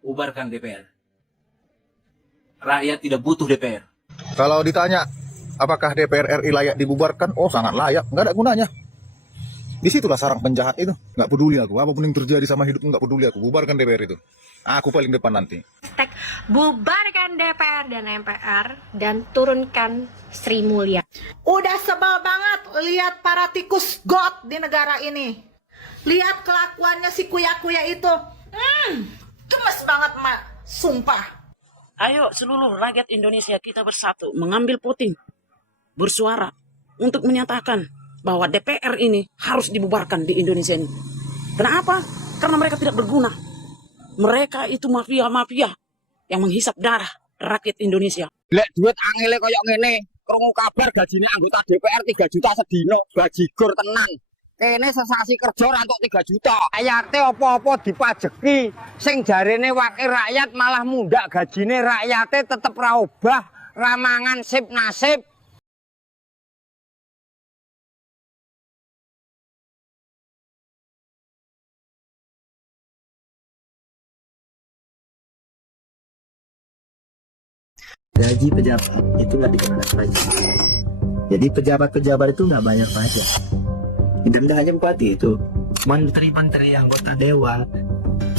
Bubarkan DPR. Rakyat tidak butuh DPR. Kalau ditanya, apakah DPR RI layak dibubarkan? Oh, sangat layak. Nggak ada gunanya. Disitulah sarang penjahat itu. Nggak peduli aku. Apapun yang terjadi sama hidupku, nggak peduli aku. Bubarkan DPR itu. Aku paling depan nanti. Bubarkan DPR dan MPR dan turunkan Sri Mulyani. Udah sebel banget lihat para tikus got di negara ini. Lihat kelakuannya si kuya-kuya itu. Gemes banget, Mak. Sumpah. Ayo seluruh rakyat Indonesia kita bersatu mengambil puting, bersuara untuk menyatakan bahwa DPR ini harus dibubarkan di Indonesia ini. Kenapa? Karena mereka tidak berguna. Mereka itu mafia-mafia yang menghisap darah rakyat Indonesia. Lek duit angele koyok ngene, krungu kabar gajine anggota DPR 3 juta sedino, bajigur tenan. Kene sesasi kerja rantuk 3 juta. Rakyate apa-apa dipajeki, sing jarene wakil rakyat malah mundak gajine rakyate tetep ra obah, ramangan sip nasib. Gaji pejabat itu nggak dikenakan pajak. Jadi pejabat-pejabat itu nggak bayar pajak. Tidak hanya bupati itu, menteri-menteri, anggota dewan,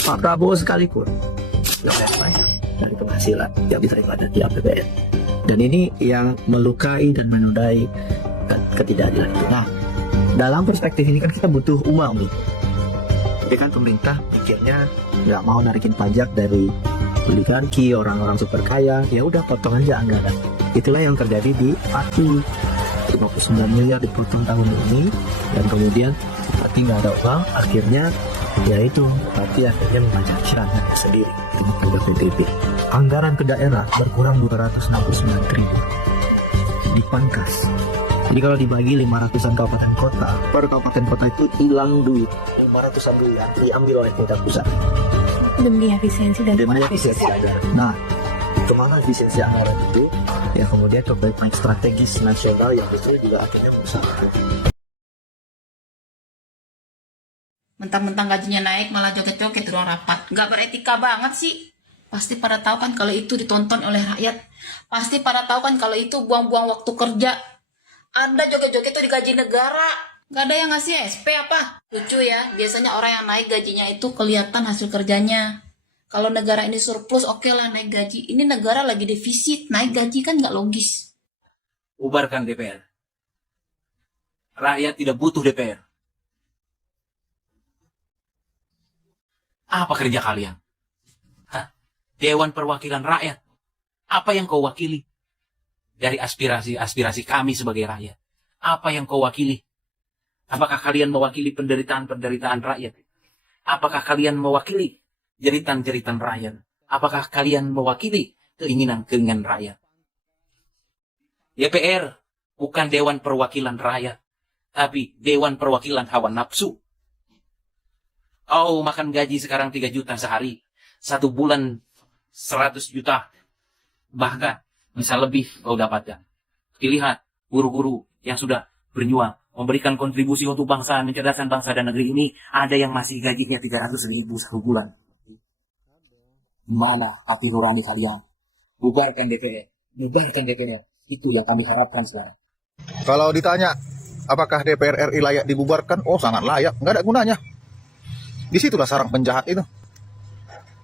Pak Prabowo sekalipun nggak bayar pajak dari penghasilan yang diterima dari APBN. Dan ini yang melukai dan menodai ketidakadilan itu. Nah, dalam perspektif ini kan kita butuh uang nih. Jadi kan pemerintah pikirnya nggak mau narikin pajak dari oligarki, orang-orang super kaya, ya udah potong aja anggaran. Itulah yang terjadi di Pati. 59 miliar dipotong tahun ini, dan kemudian Pati nggak ada uang, akhirnya yaitu Pati akhirnya memajaki rakyatnya sendiri dengan produk PTB. Anggaran ke daerah berkurang 269 triliun, dipangkas. Jadi kalau dibagi 500-an kabupaten kota, per kabupaten kota itu hilang duit 500-an miliar diambil oleh tingkat pusat. Demi efisiensi dan Efisiensi anggaran. Nah, kemana efisiensi anggaran itu? Ya kemudian ke baik strategis nasional yang itu juga akhirnya berusaha. Mentang-mentang gajinya naik malah joget-joget di ruang rapat. Nggak beretika banget sih. Pasti pada tahu kan kalau itu ditonton oleh rakyat. Pasti pada tahu kan kalau itu buang-buang waktu kerja. Anda joget-joget itu digaji negara. Nggak ada yang ngasih SP apa? Lucu ya, biasanya orang yang naik gajinya itu kelihatan hasil kerjanya. Kalau negara ini surplus, oke lah naik gaji. Ini negara lagi defisit, naik gaji kan nggak logis. Bubarkan DPR. Rakyat tidak butuh DPR. Apa kerja kalian? Hah? Dewan Perwakilan Rakyat. Apa yang kau wakili? Dari aspirasi kami sebagai rakyat. Apa yang kau wakili? Apakah kalian mewakili penderitaan-penderitaan rakyat? Apakah kalian mewakili jeritan-jeritan rakyat? Apakah kalian mewakili keinginan-keinginan rakyat? DPR bukan Dewan Perwakilan Rakyat, tapi Dewan Perwakilan Hawa Nafsu. Kau makan gaji sekarang 3 juta sehari, 1 bulan 100 juta, bahkan bisa lebih kau dapatkan. Lihat guru-guru yang sudah berjuang, memberikan kontribusi untuk bangsa, mencerdaskan bangsa dan negeri ini, ada yang masih gajinya 300.000 1 bulan. Mana hati nurani kalian? Bubarkan DPR. Bubarkan DPR. Itu yang kami harapkan sekarang. Kalau ditanya, apakah DPR RI layak dibubarkan? Oh, sangat layak. Nggak ada gunanya. Disitulah sarang penjahat itu.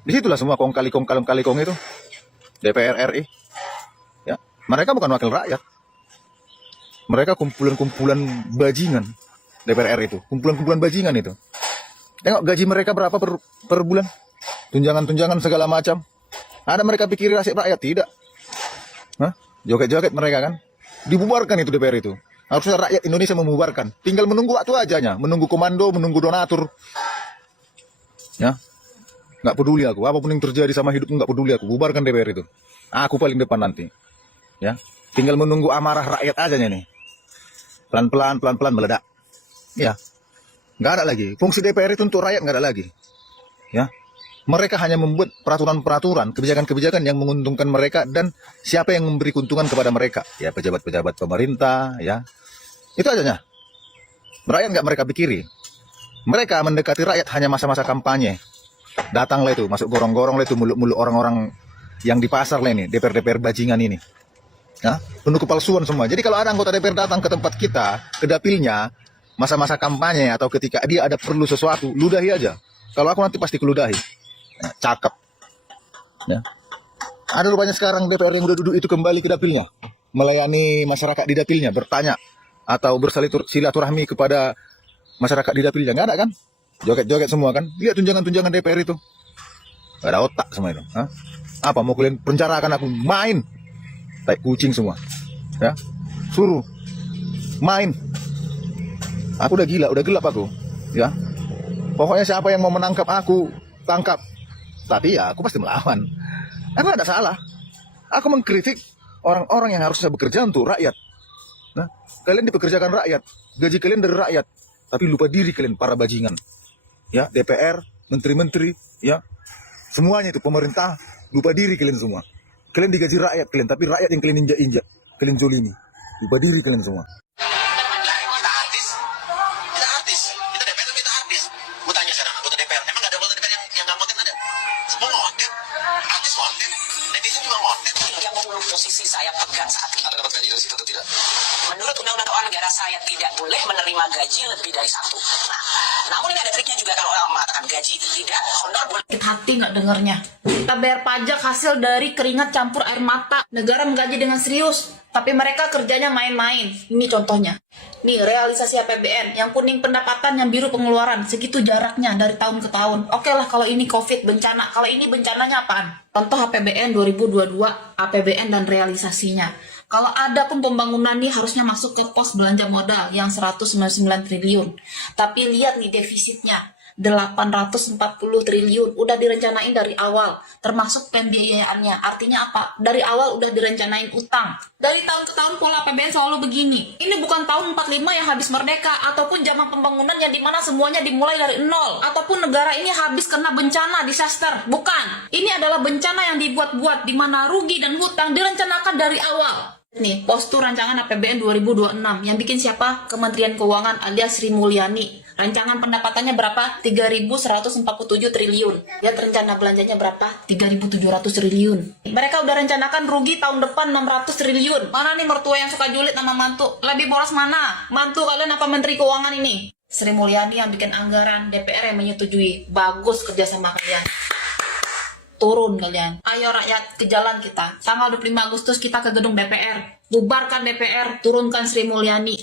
Disitulah semua kong-kali-kong itu. DPR RI. Ya, mereka bukan wakil rakyat. Mereka kumpulan-kumpulan bajingan. DPR RI itu. Kumpulan-kumpulan bajingan itu. Tengok gaji mereka berapa per bulan. Tunjangan-tunjangan segala macam. Ada mereka pikir nasib rakyat? Tidak. Hah? Joget-joget mereka kan. Dibubarkan itu DPR itu. Harusnya rakyat Indonesia membubarkan. Tinggal menunggu waktu ajanya. Menunggu komando, menunggu donatur. Ya, nggak peduli aku. Apapun yang terjadi sama hidupku nggak peduli aku. Bubarkan DPR itu. Aku paling depan nanti. Ya, tinggal menunggu amarah rakyat aja nih. Pelan-pelan meledak. Ya, nggak ada lagi. Fungsi DPR itu untuk rakyat nggak ada lagi. Ya, mereka hanya membuat peraturan-peraturan, kebijakan-kebijakan yang menguntungkan mereka dan siapa yang memberi keuntungan kepada mereka. Ya, pejabat-pejabat pemerintah. Ya, itu aja. Rakyat nggak mereka pikiri. Mereka mendekati rakyat hanya masa-masa kampanye. Datanglah itu, masuk gorong-gorong lah itu mulut-mulut orang-orang yang di pasar lah ini, DPR bajingan ini. Ya, penuh kepalsuan semua. Jadi kalau ada anggota DPR datang ke tempat kita, ke dapilnya, masa-masa kampanye atau ketika dia ada perlu sesuatu, ludahi aja. Kalau aku nanti pasti keludahi. Nah, cakep. Ya. Ada rupanya sekarang DPR yang udah duduk itu kembali ke dapilnya, melayani masyarakat di dapilnya, bertanya atau bersilaturahmi kepada masyarakat di dapilnya. Nggak ada kan? Joget-joget semua kan? Lihat tunjangan-tunjangan DPR itu. Gak ada otak semua itu. Hah? Apa mau kalian penjarakan aku? Main. Tai kucing semua. Ya. Suruh main. Aku udah gila, udah gelap aku. Ya. Pokoknya siapa yang mau menangkap aku, tangkap. Tapi ya aku pasti melawan. Aku tidak salah. Aku mengkritik orang-orang yang harusnya bekerja untuk rakyat. Nah, kalian dipekerjakan rakyat, gaji kalian dari rakyat, tapi lupa diri kalian para bajingan. Ya, DPR, menteri-menteri, ya, semuanya itu pemerintah, lupa diri kalian semua. Kalian digaji rakyat kalian, tapi rakyat yang kalian injak-injak, kalian zolimi. Lupa diri kalian semua. Kita artis, kita DPR, kita artis. Gue tanya sekarang anggota DPR, emang gak ada anggota DPR yang gak konten ada? Semua konten, artis konten, netizen juga konten. Yang mau posisi saya pegang saat ini. Ada dapat gaji dari situ atau tidak? Menurut Undang-Undang Keuangan Negara saya tidak boleh menerima gaji lebih dari 1. Nah, namun ini ada triknya juga kalau orang mengatakan gaji tidak honor boleh. Sakit hati nggak dengernya. Kita bayar pajak hasil dari keringat campur air mata. Negara menggaji dengan serius, tapi mereka kerjanya main-main. Ini contohnya. Nih, realisasi APBN. Yang kuning pendapatan, yang biru pengeluaran. Segitu jaraknya dari tahun ke tahun. Oke lah kalau ini COVID, bencana. Kalau ini bencananya apaan? Contoh APBN 2022, APBN dan realisasinya. Kalau ada pun pembangunan nih harusnya masuk ke pos belanja modal yang 199 triliun. Tapi lihat nih defisitnya. 840 triliun udah direncanain dari awal, termasuk pembiayaannya. Artinya apa? Dari awal udah direncanain utang. Dari tahun ke tahun pola APBN selalu begini. Ini bukan tahun 45 yang habis merdeka, ataupun zaman pembangunan yang dimana semuanya dimulai dari nol, ataupun negara ini habis kena bencana, disaster. Bukan. Ini adalah bencana yang dibuat-buat, dimana rugi dan hutang direncanakan dari awal. Nih, postur rancangan APBN 2026 yang bikin siapa? Kementerian Keuangan alias Sri Mulyani. Rancangan pendapatannya berapa? 3.147 triliun. Lihat rencana belanjanya berapa? 3.700 triliun. Mereka udah rencanakan rugi tahun depan 600 triliun. Mana nih mertua yang suka julid sama mantu? Lebih boros mana? Mantu kalian apa Menteri Keuangan ini? Sri Mulyani yang bikin anggaran, DPR yang menyetujui. Bagus kerja sama kalian. Turun kalian. Ayo rakyat ke jalan kita. Tanggal 25 Agustus kita ke gedung DPR. Bubarkan DPR, turunkan Sri Mulyani.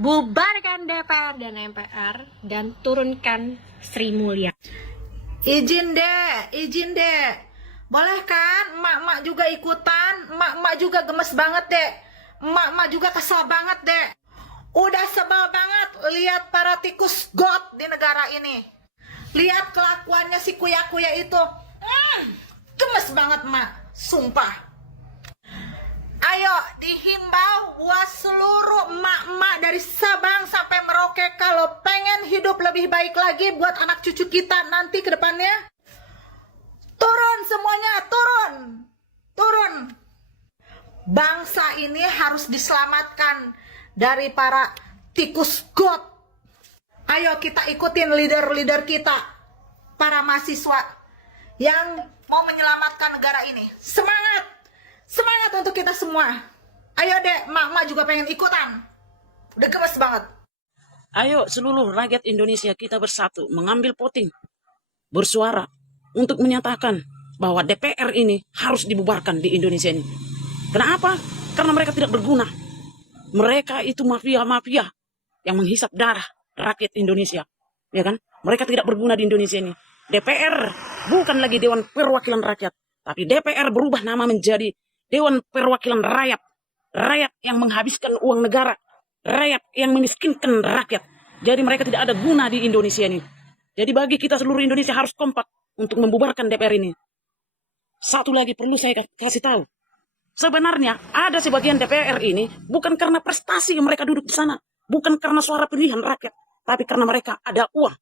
Bubarkan DPR dan MPR dan turunkan Sri Mulyani. Izin deh. Boleh kan? Emak-emak juga ikutan. Emak-emak juga gemes banget deh. Emak-emak juga kesal banget deh. Udah sebel banget lihat para tikus got di negara ini. Lihat kelakuannya si kuya-kuya itu. Gemes banget, Mak. Sumpah. Ayo dihimbau buat seluruh emak-emak dari Sabang sampai Merauke kalau pengen hidup lebih baik lagi buat anak cucu kita nanti ke depannya. Turun semuanya, turun. Bangsa ini harus diselamatkan dari para tikus got. Ayo kita ikutin leader-leader kita, para mahasiswa yang mau menyelamatkan negara ini. Semangat untuk kita semua. Ayo deh, mak juga pengen ikutan. Udah gemes banget. Ayo seluruh rakyat Indonesia kita bersatu, mengambil voting, bersuara untuk menyatakan bahwa DPR ini harus dibubarkan di Indonesia ini. Kenapa? Karena mereka tidak berguna. Mereka itu mafia-mafia yang menghisap darah rakyat Indonesia. Ya kan? Mereka tidak berguna di Indonesia ini. DPR bukan lagi Dewan Perwakilan Rakyat, tapi DPR berubah nama menjadi Dewan Perwakilan Rakyat. Rakyat yang menghabiskan uang negara, rakyat yang memiskinkan rakyat. Jadi mereka tidak ada guna di Indonesia ini. Jadi bagi kita seluruh Indonesia harus kompak untuk membubarkan DPR ini. Satu lagi perlu saya kasih tahu. Sebenarnya ada sebagian DPR ini bukan karena prestasi yang mereka duduk di sana, bukan karena suara pilihan rakyat, tapi karena mereka ada uang.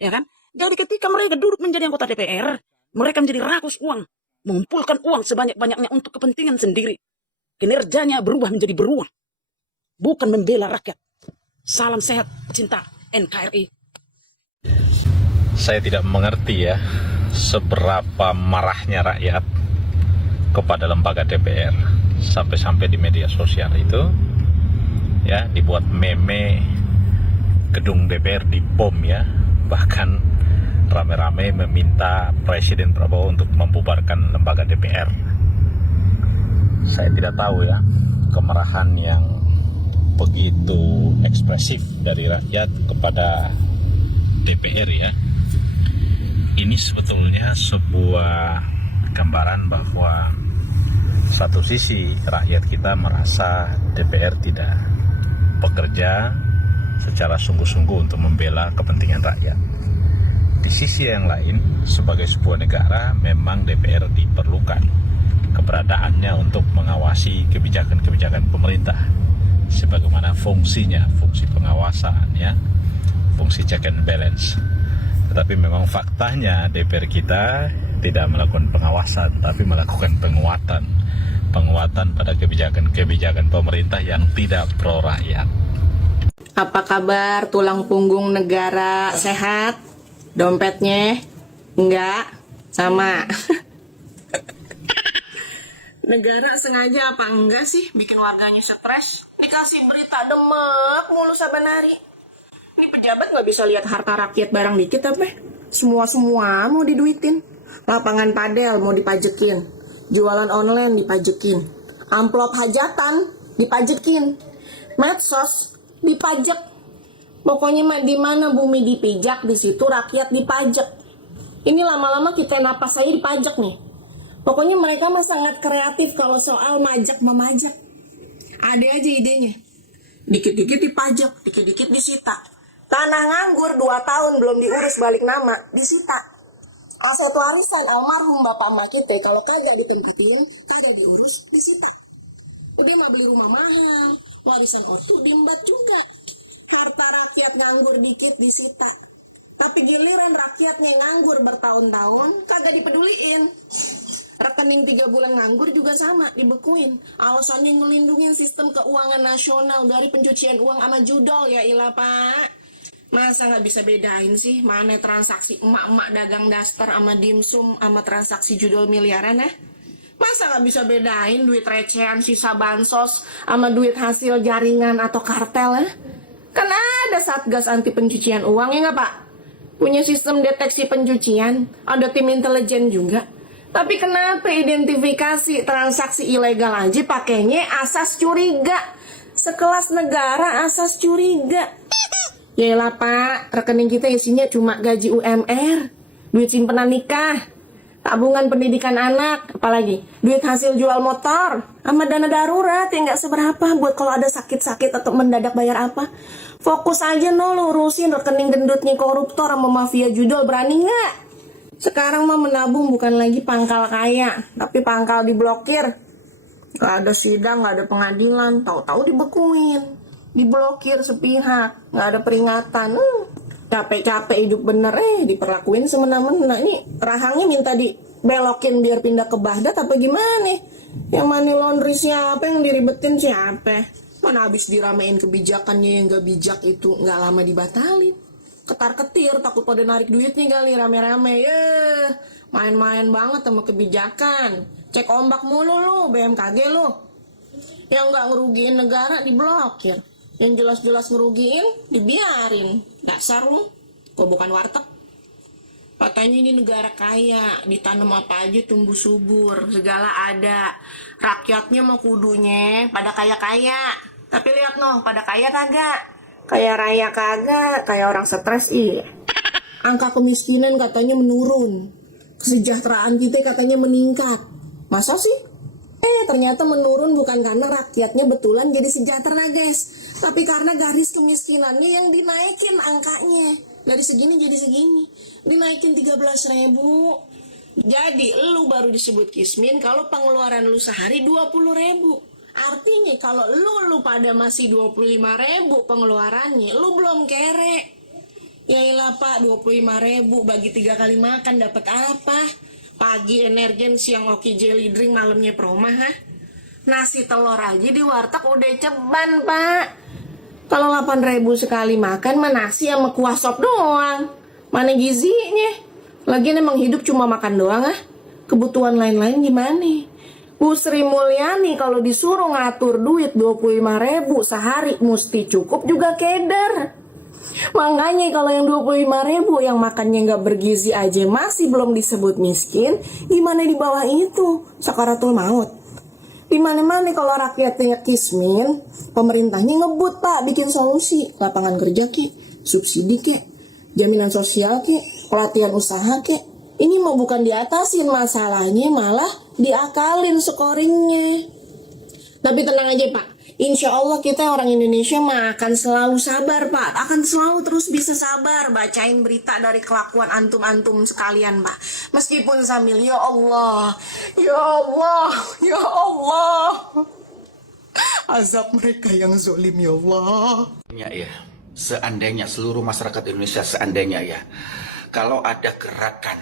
Ya kan? Jadi ketika mereka duduk menjadi anggota DPR, mereka menjadi rakus uang, mengumpulkan uang sebanyak-banyaknya untuk kepentingan sendiri. Kinerjanya berubah menjadi beruang, bukan membela rakyat. Salam sehat, cinta NKRI. Saya tidak mengerti ya seberapa marahnya rakyat kepada lembaga DPR, sampai-sampai di media sosial itu ya dibuat meme gedung DPR dibom ya, bahkan rame-rame meminta Presiden Prabowo untuk membubarkan lembaga DPR. Saya tidak tahu ya, kemarahan yang begitu ekspresif dari rakyat kepada DPR ya, ini sebetulnya sebuah gambaran bahwa satu sisi rakyat kita merasa DPR tidak bekerja secara sungguh-sungguh untuk membela kepentingan rakyat. Di sisi yang lain, sebagai sebuah negara memang DPR diperlukan keberadaannya untuk mengawasi kebijakan-kebijakan pemerintah sebagaimana fungsinya, fungsi pengawasan ya, fungsi check and balance. Tetapi memang faktanya DPR kita tidak melakukan pengawasan, tapi melakukan penguatan pada kebijakan-kebijakan pemerintah yang tidak pro rakyat. Apa kabar tulang punggung negara, sehat? Dompetnya? Enggak? Sama? Negara sengaja apa enggak sih bikin warganya stres? Dikasih berita demek mulu saban hari. Ini pejabat nggak bisa lihat harta rakyat barang dikit apa? Semua mau diduitin. Lapangan padel mau dipajekin. Jualan online dipajekin. Amplop hajatan dipajekin. Medsos dipajak. Pokoknya di mana bumi dipijak, di situ rakyat dipajak. Ini lama-lama kita napas saya dipajak nih. Pokoknya mereka mah sangat kreatif kalau soal majak-memajak. Ada aja idenya. Dikit-dikit dipajak, dikit-dikit disita. Tanah nganggur 2 tahun belum diurus balik nama, disita. Aset warisan almarhum bapak emak kita kalau kagak ditempatin, kagak diurus, disita. Udah mah beli rumah mahal, warisan ortu diembat juga. Harta rakyat nganggur dikit disita. Tapi giliran rakyatnya nganggur bertahun-tahun, kagak dipeduliin. Rekening 3 bulan nganggur juga sama, dibekuin. Alasannya ngelindungin sistem keuangan nasional dari pencucian uang sama judol, ya ilah pak. Masa nggak bisa bedain sih mana transaksi emak-emak dagang daster sama dimsum sama transaksi judol miliaran ya? Masa nggak bisa bedain duit recehan sisa bansos sama duit hasil jaringan atau kartel ya? Kan ada Satgas anti pencucian uang ya nggak pak? Punya sistem deteksi pencucian, ada tim intelijen juga. Tapi kenapa identifikasi transaksi ilegal aja pakainya asas curiga? Sekelas negara asas curiga. Yaelah pak, rekening kita isinya cuma gaji UMR, duit simpenan nikah, tabungan pendidikan anak, apalagi duit hasil jual motor, sama dana darurat yang nggak seberapa buat kalau ada sakit-sakit atau mendadak bayar apa. Fokus aja no lu urusin rekening gendutnya koruptor sama mafia judol, berani nggak? Sekarang mah menabung bukan lagi pangkal kaya, tapi pangkal diblokir. Gak ada sidang, gak ada pengadilan, tahu-tahu dibekuin. Diblokir sepihak, nggak ada peringatan. Capek-capek hidup bener diperlakuin semena-mena. Ini rahangnya minta dibelokin biar pindah ke Baghdad apa gimana? Yang money laundry siapa, yang diribetin siapa? Mana habis diramein kebijakannya yang gak bijak itu nggak lama dibatalin. Ketar-ketir takut pada narik duitnya kali rame-rame. Main-main banget sama kebijakan. Cek ombak mulu lu, BMKG lu. Yang nggak ngerugiin negara diblokir. Yang jelas-jelas ngerugiin, dibiarin. Dasar lu, kok bukan warteg. Katanya ini negara kaya, ditanam apa aja tumbuh subur, segala ada. Rakyatnya mau kudunya pada kaya-kaya. Tapi lihat noh, pada kaya kagak. Kaya raya kagak, kayak orang stres iya. Angka kemiskinan katanya menurun. Kesejahteraan kita katanya meningkat. Masa sih? Ternyata menurun bukan karena rakyatnya betulan jadi sejahtera guys, tapi karena garis kemiskinannya yang dinaikin angkanya dari segini jadi segini, dinaikin 13.000. Jadi lu baru disebut kismin kalau pengeluaran lu sehari 20.000. Artinya kalau lu pada masih 25.000 pengeluarannya, lu belum kere. Yaelah pak, 25.000 bagi 3 kali makan dapat apa? Pagi energen, siang oki jelly drink, malamnya promah ha? Nasi telur aja di warteg udah ceban pak. Kalau 8.000 sekali makan mah nasi sama kuah sop doang. Mana gizinya? Lagian emang hidup cuma makan doang ah. Kebutuhan lain-lain gimana? Bu Sri Mulyani kalau disuruh ngatur duit 25.000 sehari mesti cukup juga keder. Makanya kalau yang 25.000 yang makannya nggak bergizi aja masih belum disebut miskin, gimana di bawah itu? Sakaratul maut. Di mana-mana kalau rakyatnya kismin, pemerintahnya ngebut Pak, bikin solusi, lapangan kerja ke, subsidi ke, jaminan sosial ke, pelatihan usaha ke. Ini mau bukan diatasin masalahnya, malah diakalin scoringnya. Tapi tenang aja Pak, insya Allah kita orang Indonesia mah akan selalu sabar Pak, akan selalu terus bisa sabar bacain berita dari kelakuan antum-antum sekalian Pak. Meskipun sambil ya Allah, ya Allah, ya Allah, azab mereka yang zolim ya Allah. Ya, seandainya seluruh masyarakat Indonesia, seandainya ya, kalau ada gerakan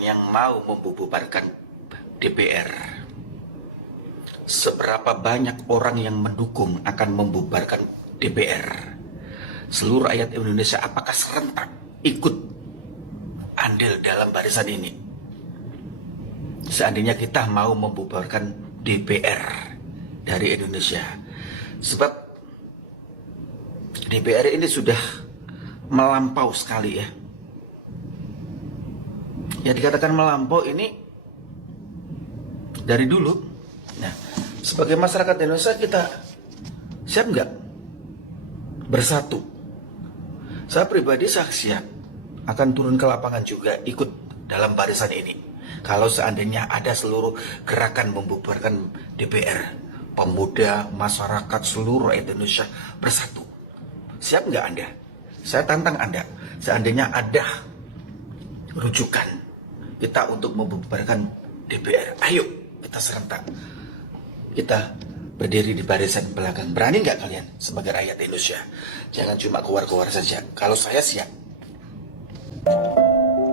yang mau membubarkan DPR, seberapa banyak orang yang mendukung akan membubarkan DPR? Seluruh rakyat Indonesia apakah serentak ikut andil dalam barisan ini? Seandainya kita mau membubarkan DPR dari Indonesia, sebab DPR ini sudah melampau sekali ya. Ya dikatakan melampau ini dari dulu. Nah, sebagai masyarakat Indonesia kita siap nggak bersatu? Saya pribadi siap akan turun ke lapangan juga ikut dalam barisan ini. Kalau seandainya ada seluruh gerakan membubarkan DPR, pemuda, masyarakat, seluruh rakyat Indonesia bersatu. Siap nggak Anda? Saya tantang Anda. Seandainya ada rujukan kita untuk membubarkan DPR, ayo kita serentak. Kita berdiri di barisan belakang. Berani nggak kalian sebagai rakyat Indonesia? Jangan cuma keluar-keluar saja. Kalau saya siap.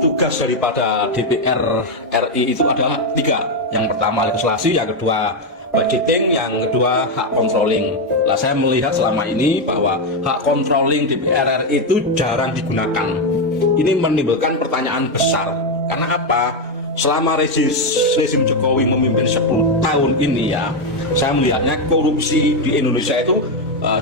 Tugas daripada DPR RI itu adalah 3. Yang pertama legislasi, yang kedua budgeting, yang kedua hak controlling. Nah, saya melihat selama ini bahwa hak controlling DPR RI itu jarang digunakan. Ini menimbulkan pertanyaan besar. Karena apa? Selama rezim Jokowi memimpin 10 tahun ini ya, saya melihatnya korupsi di Indonesia itu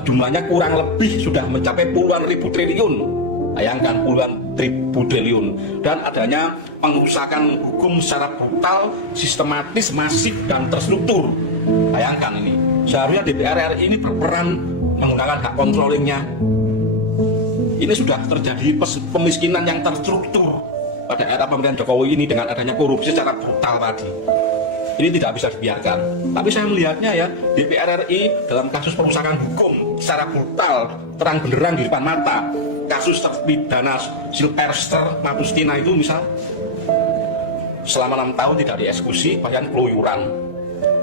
jumlahnya kurang lebih sudah mencapai puluhan ribu triliun. Bayangkan puluhan ribu triliun. Dan adanya pengerusakan hukum secara brutal, sistematis, masif, dan terstruktur. Bayangkan ini. Seharusnya DPR RI ini berperan menggunakan hak controllingnya. Ini sudah terjadi pemiskinan yang terstruktur pada era pemerintahan Jokowi ini dengan adanya korupsi secara brutal tadi. Ini tidak bisa dibiarkan. Tapi saya melihatnya ya, DPR RI dalam kasus perusakan hukum secara brutal, terang benderang di depan mata. Kasus terpidana Sylvester Matutina itu misal, selama 6 tahun tidak dieksekusi, bahkan keluyuran.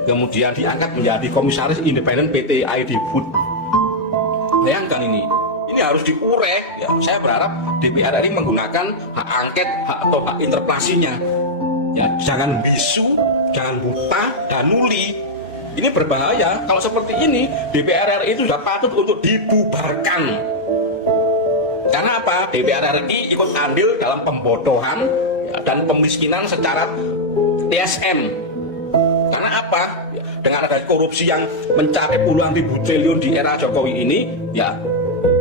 Kemudian diangkat menjadi komisaris independen PT ID Food. Bayangkan ini harus diurek. Ya, saya berharap DPR RI menggunakan hak angket, atau hak interpelasinya. Ya, jangan bisu, jangan buta, dan nuli. Ini berbahaya. Kalau seperti ini, DPR RI itu sudah patut untuk dibubarkan. Karena apa? DPR RI ikut andil dalam pembodohan ya, dan pemiskinan secara TSM. Karena apa? Ya, dengan ada korupsi yang mencapai puluhan ribu triliun di era Jokowi ini, ya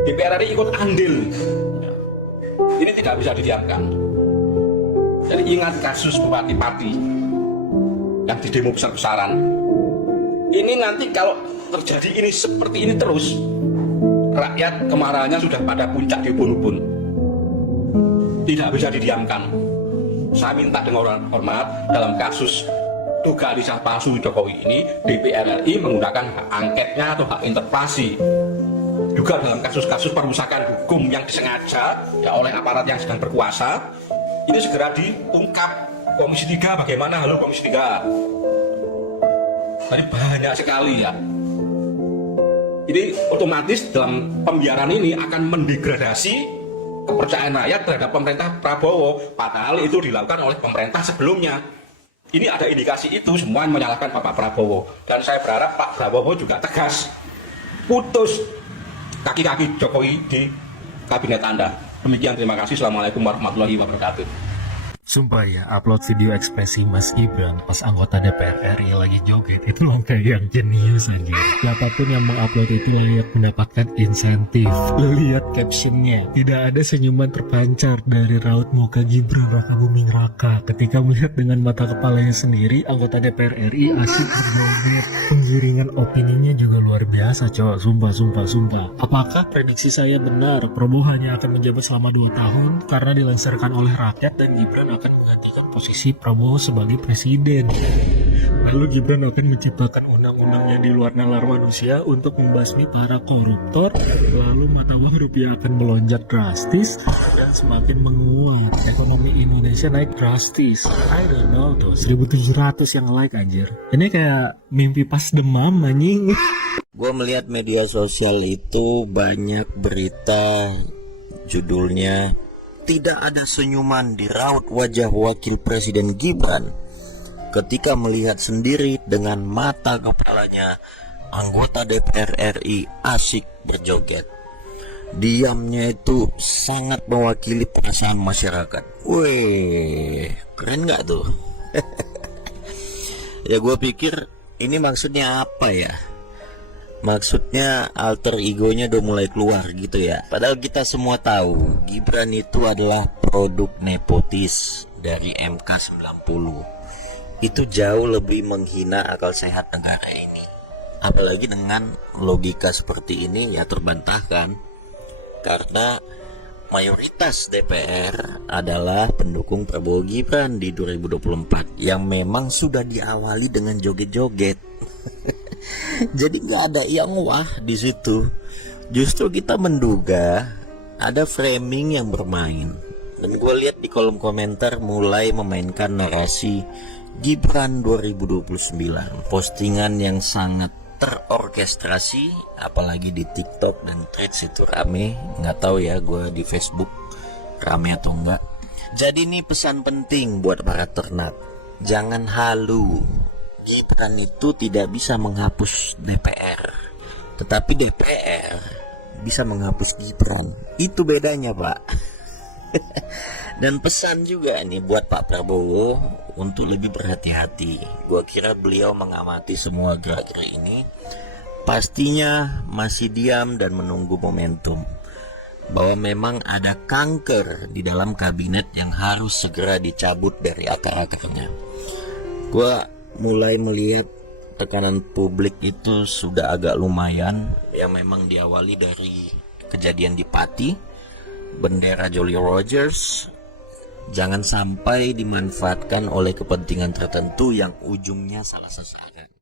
DPR RI ikut andil. Ya. Ini tidak bisa didiamkan. Jadi ingat kasus Bupati Pati yang di demo besar-besaran. Ini nanti kalau terjadi ini seperti ini terus, rakyat kemarahannya sudah pada puncak di ubun-ubun. Tidak bisa didiamkan. Saya minta dengan hormat dalam kasus dugaan ijazah palsu Jokowi ini, DPR RI menggunakan hak angketnya atau hak interpelasi. Juga dalam kasus-kasus perusakan hukum yang disengaja ya oleh aparat yang sedang berkuasa, ini segera diungkap. Komisi 3 bagaimana? Halo Komisi 3. Tadi banyak sekali ya. Ini otomatis dalam pembiaran ini akan mendegradasi kepercayaan rakyat terhadap pemerintah Prabowo. Padahal itu dilakukan oleh pemerintah sebelumnya. Ini ada indikasi itu, semua menyalahkan Pak Prabowo. Dan saya berharap Pak Prabowo juga tegas. Putus kaki-kaki Jokowi di kabinet Anda. Demikian, terima kasih. Assalamualaikum warahmatullahi wabarakatuh. Sumpah ya, upload video ekspresi Mas Gibran pas anggota DPR RI lagi joget itu langkah yang jenius aja. Siapapun yang mengupload itu layak mendapatkan insentif. Lo lihat captionnya, tidak ada senyuman terpancar dari raut muka Gibran Raka Buming Raka ketika melihat dengan mata kepalanya sendiri anggota DPR RI asik berjoget. Penggiringan opininya juga luar biasa cowok, sumpah. Apakah prediksi saya benar? Prabowo hanya akan menjabat selama 2 tahun karena dilengsarkan oleh rakyat dan Gibran akan menggantikan posisi Prabowo sebagai presiden. Lalu Gibran akan menciptakan undang-undang yang di luar nalar manusia untuk membasmi para koruptor. Lalu mata uang rupiah akan melonjak drastis dan semakin menguat. Ekonomi Indonesia naik drastis. I don't know tuh, 1.700 yang like anjir. Ini kayak mimpi pas demam anjing. Gue melihat media sosial itu banyak berita judulnya tidak ada senyuman di raut wajah Wakil Presiden Gibran ketika melihat sendiri dengan mata kepalanya anggota DPR RI asik berjoget. Diamnya itu sangat mewakili perasaan masyarakat. Wih, keren gak tuh? Ya gue pikir ini maksudnya apa ya? Maksudnya alter egonya udah mulai keluar gitu ya. Padahal kita semua tahu Gibran itu adalah produk nepotis dari MK90. Itu jauh lebih menghina akal sehat negara ini. Apalagi dengan logika seperti ini ya terbantahkan. Karena mayoritas DPR adalah pendukung Prabowo Gibran di 2024 yang memang sudah diawali dengan joget-joget. Jadi nggak ada yang wah di situ. Justru kita menduga ada framing yang bermain. Dan gue lihat di kolom komentar mulai memainkan narasi Gibran 2029. Postingan yang sangat terorkestrasi, apalagi di TikTok dan Threads itu rame. Nggak tahu ya gue di Facebook rame atau enggak. Jadi ini pesan penting buat para ternak. Jangan halu. Gibran itu tidak bisa menghapus DPR, tetapi DPR bisa menghapus Gibran. Itu bedanya, Pak. Dan pesan juga nih buat Pak Prabowo untuk lebih berhati-hati. Gua kira beliau mengamati semua gerak-gerik ini, pastinya masih diam dan menunggu momentum bahwa memang ada kanker di dalam kabinet yang harus segera dicabut dari akar-akarnya. Gua mulai melihat tekanan publik itu sudah agak lumayan, yang memang diawali dari kejadian di Pati, bendera Jolly Rogers. Jangan sampai dimanfaatkan oleh kepentingan tertentu yang ujungnya salah sasaran.